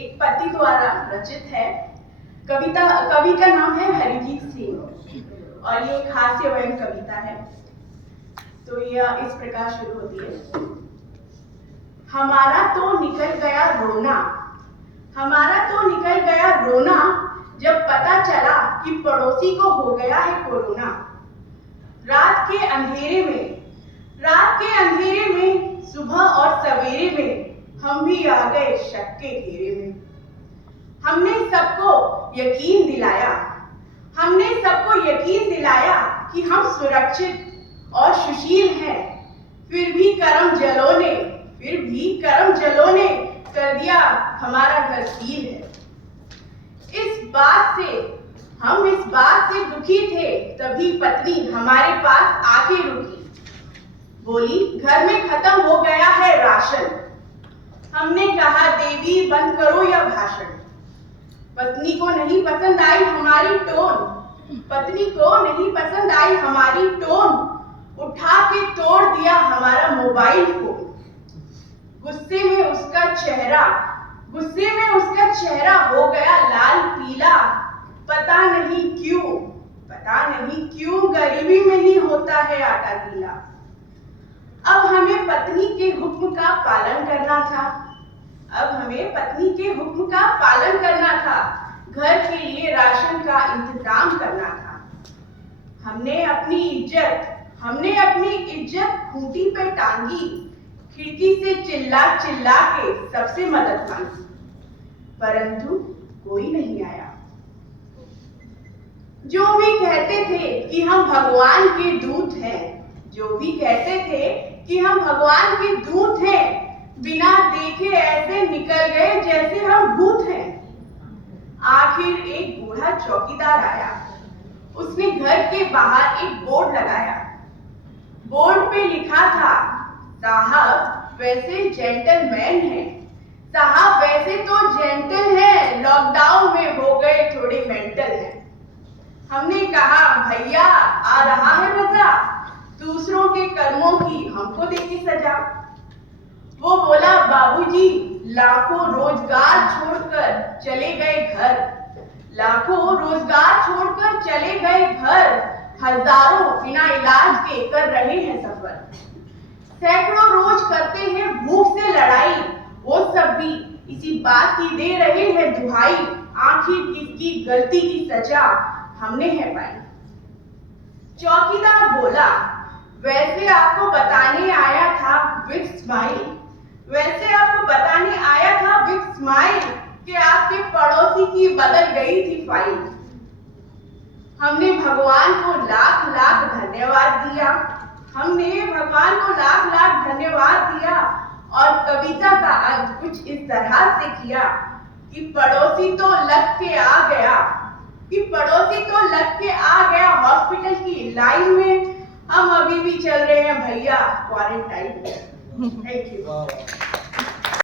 एक पति द्वारा रचित है। कवि का नाम है हरिजीत सिंह और ये एक हास्य व्यंग कविता है। तो यह इस प्रकार शुरू होती है। हमारा तो निकल गया रोना, हमारा तो निकल गया रोना, जब पता चला कि पड़ोसी को हो गया है कोरोना। रात के अंधेरे में सुबह और सवेरे में हम भी आ गए शक के घेरे में। हमने सबको यकीन दिलाया कि हम सुरक्षित और सुशील हैं, फिर भी करम जलों ने कर दिया हमारा घर सील है। हम इस बात से दुखी थे, तभी पत्नी हमारे पास आके रुकी। बोली घर में खत्म हो गया है राशन। हमने कहा देवी बंद करो यह भाषण। पत्नी को नहीं पसंद आई हमारी टोन, उठा के तोड़ दिया हमारा मोबाइल फोन। गुस्से में उसका चेहरा हो गया लाल पीला। पता नहीं क्यों गरीबी में ही होता है आटा गीला। अब हमें पत्नी के हुक्म का पालन करना था, घर के लिए राशन का इंतजाम करना था। हमने अपनी इज्जत खूंटी पे टांगी, खिड़की से चिल्ला के सबसे मदद मांगी, परंतु कोई नहीं आया। जो भी कहते थे कि हम भगवान के दूत हैं, बिना देखे ऐसे निकल गए जैसे हम भूत हैं। आखिर एक बूढ़ा चौकीदार आया, उसने घर के बाहर एक बोर्ड लगाया। बोर्ड पे लिखा था, साहब वैसे जेंटलमैन हैं, साहब वैसे तो जेंटल हैं, लॉकडाउन में हो गए थोड़े मेंटल हैं। हमने कहा भैया आ रहा है मजा, दूसरों के कर्मों की हमको देगी सजा। वो बोला बाबूजी लाखों रोजगार छोड़कर चले गए घर, हजारों बिना इलाज के कर रहे हैं सफर। सैकड़ों रोज करते हैं भूख से लड़ाई, वो सब भी इसी बात की दे रहे हैं दुहाई। आखिर किसकी गलती की सजा हमने है पाई। चौकीदार बोला वैसे आपको बताने आया था विद स्माइल कि आपके पड़ोसी की बदल गई थी फाइल। हमने भगवान को लाख लाख धन्यवाद दिया और कविता का अंत कुछ इस तरह से किया कि पड़ोसी तो लग के आ गया हॉस्पिटल की लाइन में। हम अभी भी चल रहे हैं भैया क्वारंटाइन में। Thank you.